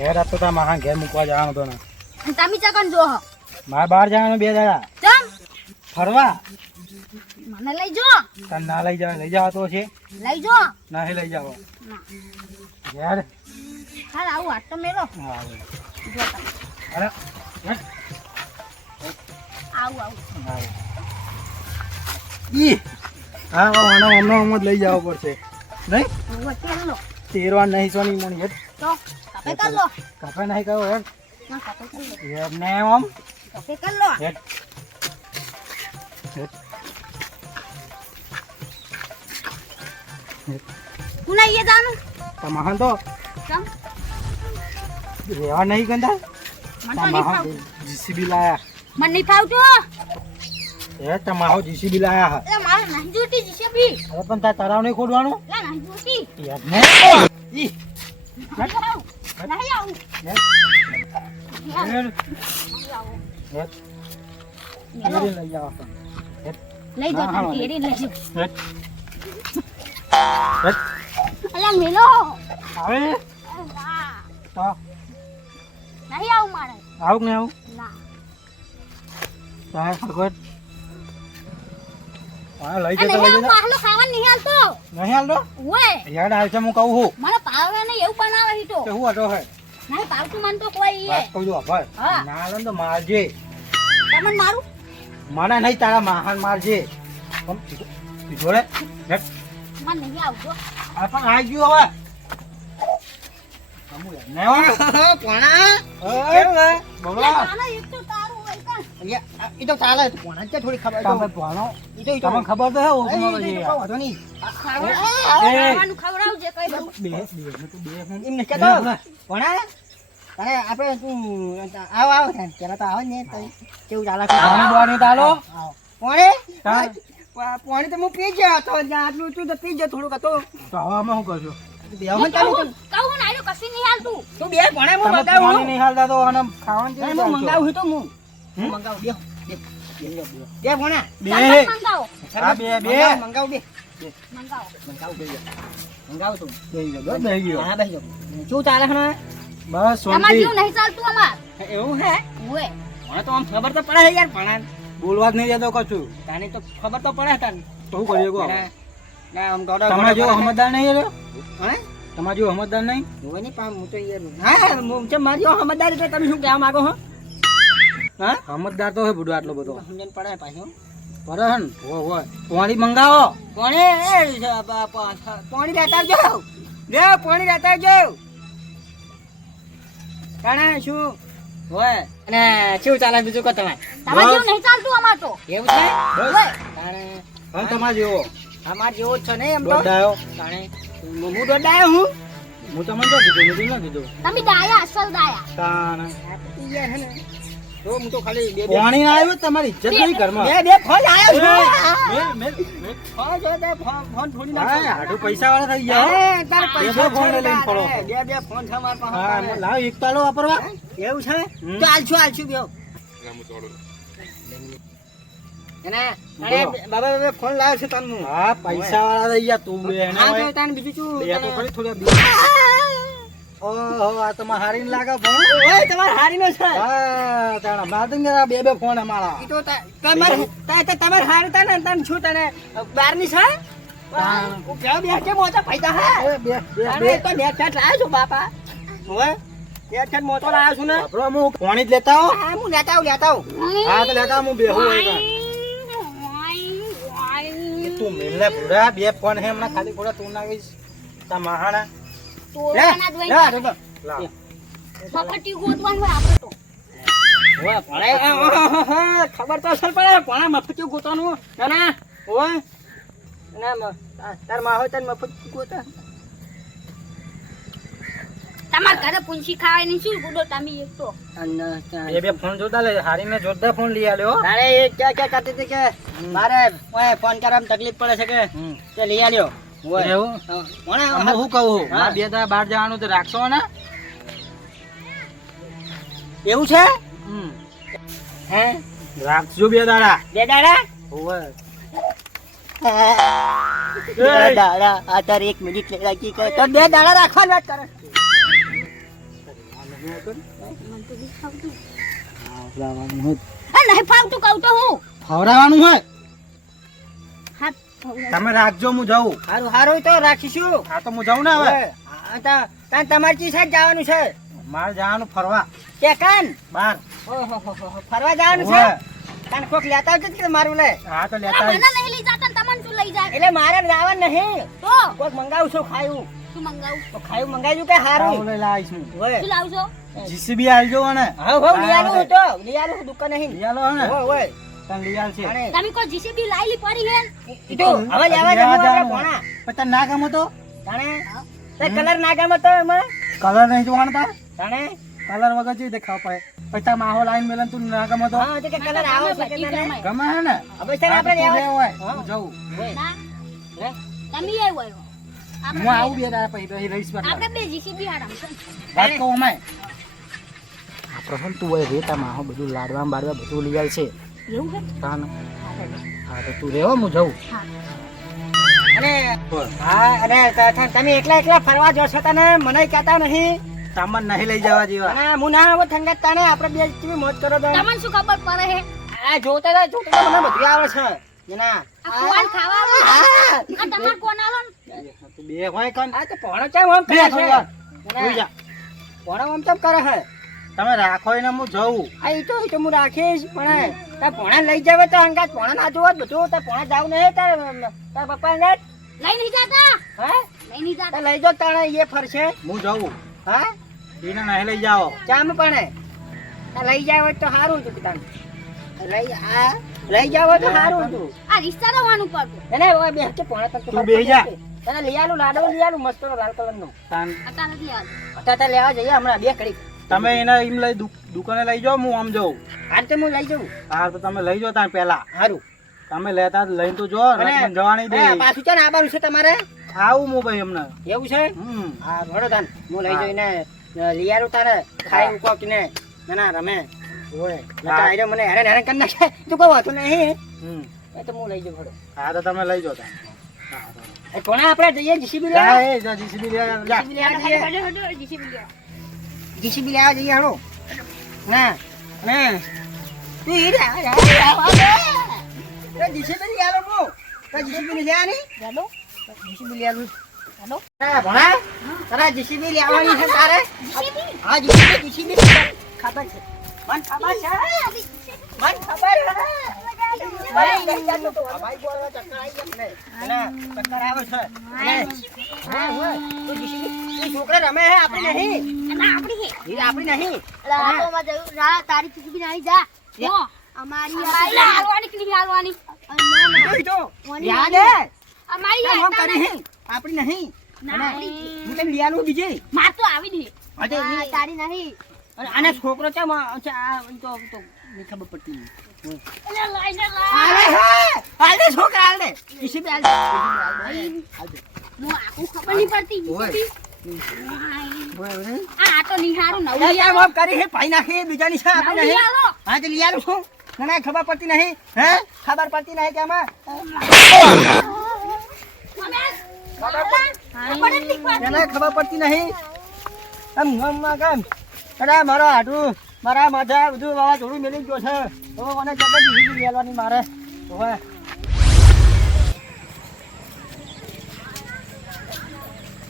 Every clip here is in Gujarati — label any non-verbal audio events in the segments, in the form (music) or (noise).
ઘેર હતો તા માહા ઘેર મૂકવા જવાનો તો ને. તમે ચકન જો માર મારે બહાર જવાનો બે દાડા. ચમ ફરવા? મને લઈ જો તને ના લઈ જાવ લઈ જાવ તો છે. લઈ જો નહીં લઈ જાવ. યાર હાલ આવું હાથ તો મેલો. હા, આવે. જો તમે. અરે. આવું આવું. આવે. ઈ. હા હા હમણાં હમણાં જ લઈ જવો પડશે. નહીં. તેરવા નહીં સોની મોણી હેડ. તો કપે કર લો. કપે નહીં કરો હેડ. ના કપે કર લો. હેડ ને ઓમ કપે કર લો. હેડ. હેડ. કુના નહીં જાન. તમાહન તો. કમ રેવા નહીં ગંદા. મને નહીં ફાવતું જીસીબી લાયા. મને નહીં ફાવતું. એ તમાહો જીસીબી લાયા હા. એ મારે નંજુટી જીસીબી હવે પણ તા તળાવ નહીં ખોડવાનું? લા નંજુટી યાર ને ઈ. નહીં આવું. નહીં આવું. લઈ લઈ અલા મેલો. ના તો. નહીં આવું મારે. આવું કે નહીં આવું? ના. તારે ખબર હા લઈ જતો લઈ જતો માહલો ખાવા નહીં હાલતો. નહીં હાલતો? ઓય. યાદ હાલ છે હું કહું છું મને પાવે ને એવું બનાવે હીટો કે હું હતો હે નહીં પાવતું મન તો કોઈ એ. વાત કહું છું અભર ના હાલે તો મારજે. તમને મારું? મને નહીં તારા માહન મારજે. મને નહીં આવજો આ પણ આવી ગયું હવે. યાર, આવો. એક તો ઈ તો ચાલે છે, થોડી ખબર તમે ભણો. ઈ તો- તમને ખબર તો હે એ, ઓછું ઈ તો વાંધો નહીં. ખાવાનું ખવડાવજે કઈ બે બે ને બે ફોન. એમ નહીં બે કહેતો. ફોન. ભણા, તારે આપણે તું આવ આવ થાય. પેલા તો આવો ને કેવું ચાલે છે? પાણી તો હું પી ગયો હતો જ્યાં આટલું તો પી ગયો થોડુંક હતું તો શું કરશો બેહો ને કહું કહું ને કશું નહીં હાલતું તું બે ભણે હું નહીં હાલતા તો આને ખાવાનું મંગાવું તો હું મંગાવું. બે બે, બે. બે ભણા. બે. મંગાવો. હા, બે, બે. મંગાવું, મંગાવું બે. મંગાવો. મંગાવું બે મંગાવું તું. બેહી ગયો, ગયો. હા બેસી જાઓ. શું ચાલે છે ને? બસ તમારે શાંતિ જેવું નહીં ચાલતું અમાર. એવું હે? ઓય મને તો આમ ખબર તો પડે યાર ભણા બોલવા જ નહીં દેતો કશું. તાને તો ખબર તો પડે તને. તો શું કરીએ કહો? ના આમ ગોડો તમારે જેવો સમજદાર નહીં એ હે? તમારે જેવો સમજદાર નહીં? હોય નહીં પણ હું તો યાર હા હું મારી સમજદાર એટલે તમે શું કહેવા માંગો હો? હા? સમજદાર તો હે બુડો આટલો બધો. સમજણ પડે પાછો. પડે હે ને હોય હોય. પાણી મંગાવો. કોણે એ પ- પ- પ- પાણી લેતા જો લે પાણી લેતા જો કાણે શું? હોય. અને શું ચાલે બીજું કહો તમે? તમારે જેવું નહીં ચાલતું અમાર તો. એવું છે? કાણે હા તમાર જેવો? અમાર જેવો જ છે ને એમ તો. દોડાયો? કાણે હું દોડાયો હું? હું તમને તો કીધું નથી ના કીધું. તમે દાયા અસલ દાયા કાણે યાર હે ને. તો હું તો ખાલી બે બે પાણી ના આવ્યું તમારી ઇજ્જત નહીં ઘરમાં. બે બે ફોન આવ્યો. ફોન જો તે ફોન થોડી હા, પૈસા વાળા થઈ ગયા હો. તાર પૈસા ફોન લઈને પડો બે બે ફોન છે મારા પાસે. હા લાવ એક તાળો વાપરવા. એવું છે. તો આલશું આલશું અરે બાબા બાબા ફોન લાવ્યો છે તને હું. પૈસા વાળા થઈ ગયા તું એને બીજું શું થોડા. (laughs) ઓહો આ તમારે હારીને લાગે ફોન ઓય તમારે હારીનો છે. હા તાણા માધું કે બે બે ફોન અમારા. ઈ તો તમારે તા- તમારે હારું તા ને તને શું તને બારની છે? હા. કેવો બે છે મોટા હે. બે બે તો નેટ છું બાપા. ઓય નેટ મોટો લાવ્યો છું ને. આપણો હું ફોન જ લેતા હા હું લેતા આવ લેતા આવું. હા તો લેતા હું બેહું હોય કાં. તું ભૂરા બે ફોન હે હમણાં ખાલી પૂરા તું નાખીશ તા મહાણા. ખબર તો અસર પડે. ભણે મફતી ગોતવાનું. ના ના ઓય ના તાર- માં હોય તાર મફત ગોતા. તમાર ઘરે પૂંછી ખાવાય નહીં શું ગુડો તમે એક તો? બે ફોન જોતા લે હારીને જોરદાર ફોન લઈ આલ્યો એ ક્યાં ક્યાં કરતી હતી કે? મારે ઓય ફોન કરવામાં તકલીફ પડે છે કે? તે લઈ આલ્યો. એવું? અમે શું કહું? બે દાડા બહાર જવાનું તો રાખશો ને? એવું છે. હે? રાખજો બે દાડા. બે દાડા? હોવે. બે દાડા. આ તારે એક મિનિટ લઈ રાખી કે તો બે દાડા રાખવાની વાત કરે. નહીં ફાવતું કહું તો હું. ફવરાવાનું હોય? તમે રાખજો હું જાઉં. હારું હારું તો રાખીશું. હા તો હું જાઉં ને હવે? હવે આ તા- તાન તમારે ચી સાઈડ જવાનું છે. મારે જવાનું ફરવા. કે કાન? બાર. ફરવા જવાનું છે. તાન કોક લેતા આવજો કે મારું લે? હા તો લેતા મને નહીં લઈ જાતા તમને તું લઈ જાય? એટલે મારે જવાનું નહીં. તો? કોક મંગાવું છું ખાયું? શું મંગાવું? તો ખાયું મંગાવ્યું કે હારું? લઈ લાવીશ શું લાવજો જીસીબી આલજો ને હા હા લઈ આલું તો. લઈ આલું દુકાન નહીં લઈ આલો ને. હોય હોય તને લઈ આલશે તમે કોઈ જીસીબી લાઈલી પડી હે ઈ હવે લેવા લેવા આપણે જવાનું. પણ. તને ના ગમો તો? તાણે? તે કલર ના ગમે તો એમાં? કલર નહીં જોવાનો તાર? તાણે? કલર વગર જે દેખાવ પડે. પૈસા માહોલ આવીને મેલન તું ના ગમો તો? હા તો કે કલર આવે છે કે તને ગમે હે ને? હવે હા, તો આપણે લેવા. હોય હા. હું ના. હે? તમે એ હોય. હું આવું બે દાડા પછી રહીશ આપણે બે જીસીબી હારામ છે. વાત કહું અમે આપણે હે તું હોય રેતા માહો બધું લાડવા બાડવા બધું લઈ આલ છે. એવું હે? તાન. હા તો તું રહેવા હું જઉં અને હા અને તમે એકલા એકલા ફરવા જશો તને મને કહેતા નહીં. સામાન નહીં લઈ જવા જેવા. અને હું ના આવો ઠંડક તાને આપણે બે કેવી મોજ કરો તો તમને શું ખબર પડે હે? આ જોતા તા જોતા મને બધું આવે છે. જના આ કોણ ખાવા આવે? આ તમાર કોણ આલો બે હોય કન આ તો પોણો ચમ આમ બે કરે છે. પોણો આમ ચમ કરે છે? તમે રાખો એને હું જઉં. આ એ તો ઈ તો હું રાખીશ પણ તાર પોણા લઈ જાવ તો અંગાત પોણા ના જોવા બધું તાર પોણા જાવ નહીં તાર તાર પપ્પા ને. લઈ નહીં જાતા? હે? લઈ નહીં જાતા. લઈ જો તાણે એ ફરશે. હું જઉં. હા? એને નહીં લઈ જાઓ. ચામ પણ. લઈ જાવ તો સારું હતું તને લઈ આ લઈ જાવ તો સારું હતું આ રિશ્તા રવાનું પડતું એને ઓય બે હકે પોણા તક તું બે જા. તને લઈ આલું લાડો લઈ આલું મસ્ત લાલ કલર નો તાન. અત્યારે નથી આવતું. અત્યારે લેવા જઈએ હમણાં બે કડી તમે એને એમ લઈ દુકાને લઈ જાઓ હું આમ જાઉં. હા તો હું લઈ જાઉં. હા તો તમે લઈ જાઓ ત્યાં પહેલા. સારું તમે લેતા લઈને તો જો અને મને જવા નહીં દે પાછું છે ને આવવાનું છે તમારે? આવું હું ભાઈ એમને. એવું છે? હમ. હા ભણો તાન. હું લઈ જઈને લઈ તારે. ખાઈ કોક ને ના ના રમે. ઓય. નકર આયરો મને હેરાન હેરાન કરી નાખે. તું કોઈ વાતું નહીં હમ. એ તો હું લઈ જાઉં ભણો. હા તો તમે લઈ જાઓ તાન. કોણે આપણે જઈએ જીસીબી લે જીસીબી લે જીસીબી હડો, જીસીબી લ્યો. જીસીબી લેવા જઈએ હાલો. ના ના. તું. એ જીસીબી લઈ આલો હું તો જીસીબી લઈ આની હેડો, જીસીબી લઈ. હા ભણા તારા જીસીબી લેવાની છે તારે? હા જીસીબી જીસીબી ખબર છે. મન ખબર છે? મન ખબર છે? ચક્કર આવી આવે છે. હા હોય. તો જીસીબી? છોકરા રમે હે આપણે નહીં. ના, આપણી હે. આપણી નહીં. અલા, માં જયું. જા, તારી જીસીબી નાહી જા. અમારી હાલવાની કેવી હાલવાની? જોઈ તો. યાદ હે? અમારી તાર આ મોમ તારે કરી નહીં. આપણી નહીં. ના, હું. તને લઈ આલું માર તો આવી નહીં. અરે તારી નહીં. અને છોકરો છે માં- છે આ ઈ તો તો ખબર પડતી. નહીં અલા, લઈને લાય. હાલે છોકરા હાલે જીસીબી હાલે હાલે હું આખું ખબર નહીં પડતી. આ તો નિહારું નવું યાર. કરી હે ભાઈ નાખી નવું આપણે લઈ નહીં હા તો લઈ આલું છું. ના ના ખબર પડતી નહીં હે? ખબર પડતી નહીં કે આમાં. ખબર પડતી. એને ખબર પડતી નહીં. આમ મનમાં કેમ અરે મારો હાડું મારા માથા બધું વાવાઝોડું મેલી ગયો છે. હવે મને જીવી લેવાની મારે. હવે આ સીઝન જવું પડશે. બહાર નાખવા અમે વાજે હવે જવા દે. હા, દીકરી. હા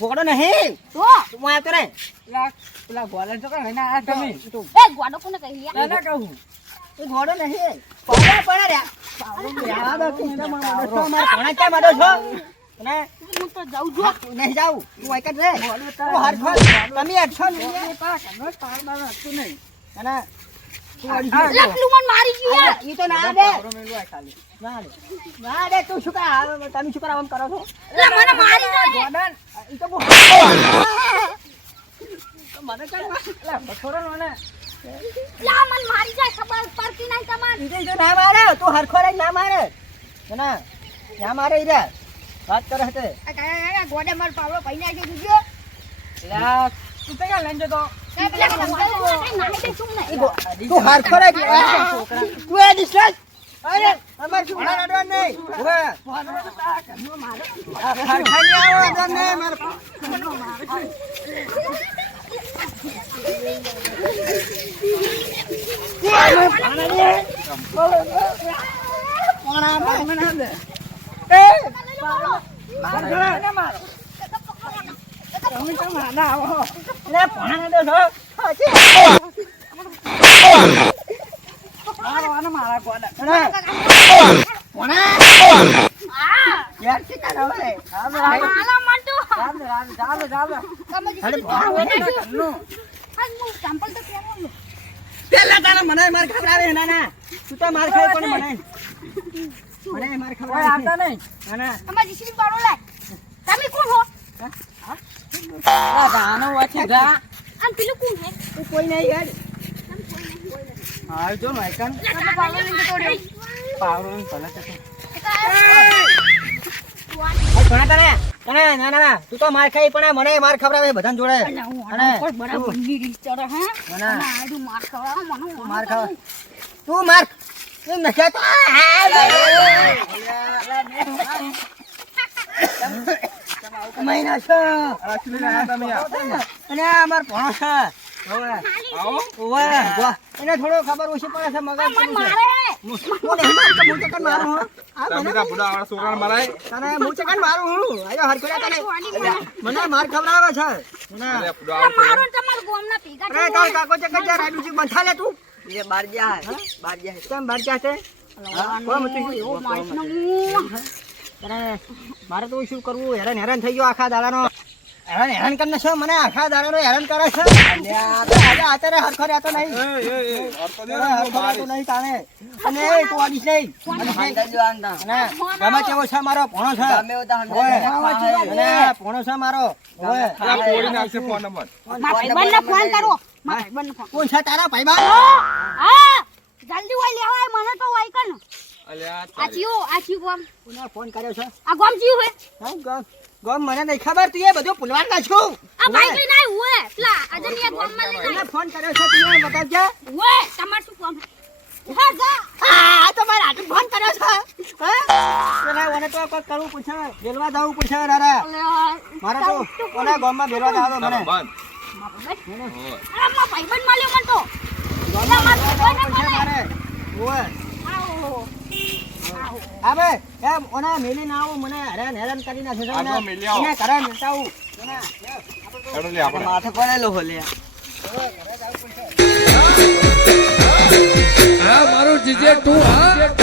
ઘોડો નહીં રે ઘોડો નહીં પડ્યા પડ્યા રે આ મારા ભણા ક્યાં મદદ છો? અને હું તો જાઉં. તું નહીં જાઉં. તું એક જ રે. તમે અડશો નહીં. અને તું અડશો અલા, પેલું મને મારી ગયું યાર. ઈ તો ના દે. ના દે. ના દે તું શું કા તમે શું કરવા આમ કરો છો? અલા, મને મારી જાય. ગોડન ઈ તો બહુ મને ચાલ લા બછોરો નો ને. અલા, મને મારી જાય. ખબર પડતી નહીં તમારે. ઈ તો ઈ તો ના મારે. તું હરખો ના મારે. ના. ના મારે ઈ રે. વાત કરે છે આ કાકા, ગોડે મારો પાવડો ભાઈ નાખી દીધો. લા તું તો ક્યાં લઈને જતો તું એ. અરે, અમારે શું નહીં. હવે. આવો નહીં, મારે. છો. પેલા તારા મને માર. ખવડાવે છે, ના ના તું તો માર ખાય પણ મને. મને માર ખવડાવે છે. ના ના. તમે કોણ હો? અને પેલું કોણ હે? તું કોઈ નહીં યાર આવજો માયકન તમે પાવલો લઈને તોડ્યો પાવરો ને ભલે તો. તું. તને તને ના. ના તું તો માર ખાઈ પણ મને માર ખવડાવે છે બધાને જોડે. અને બરાબરની રીત ચડે હે? ના. અને આ બધું માર ખવડાવો મને માર ખાવ તું માર તું નખ્યા તો મહિના છો અને અમાર ભણો છે. એને થોડો ખબર ઓછી પડે છે મગજ હે ચકન મારું હું. મને મારું ખવડાવે છે કાકો ચકન જા રાડું છે, બંધા લે તું. હે. કેમ બહાર ગયા છે? કોણ હતું? એવો માઈક નો મારે તો શું કરવું? હેરાન હેરાન થઈ ગયો આખા દાડાનો. હેરાન હેરાન કરીને છે? મને આખા દાડાનો હેરાન કરે છે? અલ્યા, આ તો આજે અત્યારે હરખો રહેતો નહીં. હરખો રહેતો નહીં તાણે. અને એ તું આડીશ નહીં. આડીશ નહીં. અંદર જો આંધા અને ગમે તેવો છે મારો ભણો છે. અને ભણો મારો. કોણ છે તારા ભાઈબંધ? હા જલ્દી ઓય લેવાય મને તો ઓય કન આ ચિયો આ ચિયો ફોન કર્યો છે? આ ગોમ ચિયો હે હા, ગમ. ગમ મને નહીં ખબર તું એ બધું પુલવાર ના છું આ બાઈક લઈને આય ઓય પેલા અજનિયા ગોમમાં લઈને આવ્યો ફોન કર્યો છે તું એ બતાવજે. ઓએ તમાર શું કામ? હા જા. આ તો મારા હાથે ફોન કર્યો છે. હા? પેલા ઓને તો કોઈ કરવું પૂછે બેલવા જવું પૂછે દાદા મારા તો ઓલા ગામમાં બેલવા જવા દો મને અરે મારા ભાઈબંધ મળ્યો મને તો ગામમાં મારા બેલવા જવું ભાઈબંધ પૂછે મળે મારે ઓય આવો હા ભાઈ એમ ઓના મેલી ના આવું મને હેરાન હેરાન કરી નાખે છે. આગો મેલી આવો. એને માથે પડેલો હોલે આ મારું જીજે તું હા?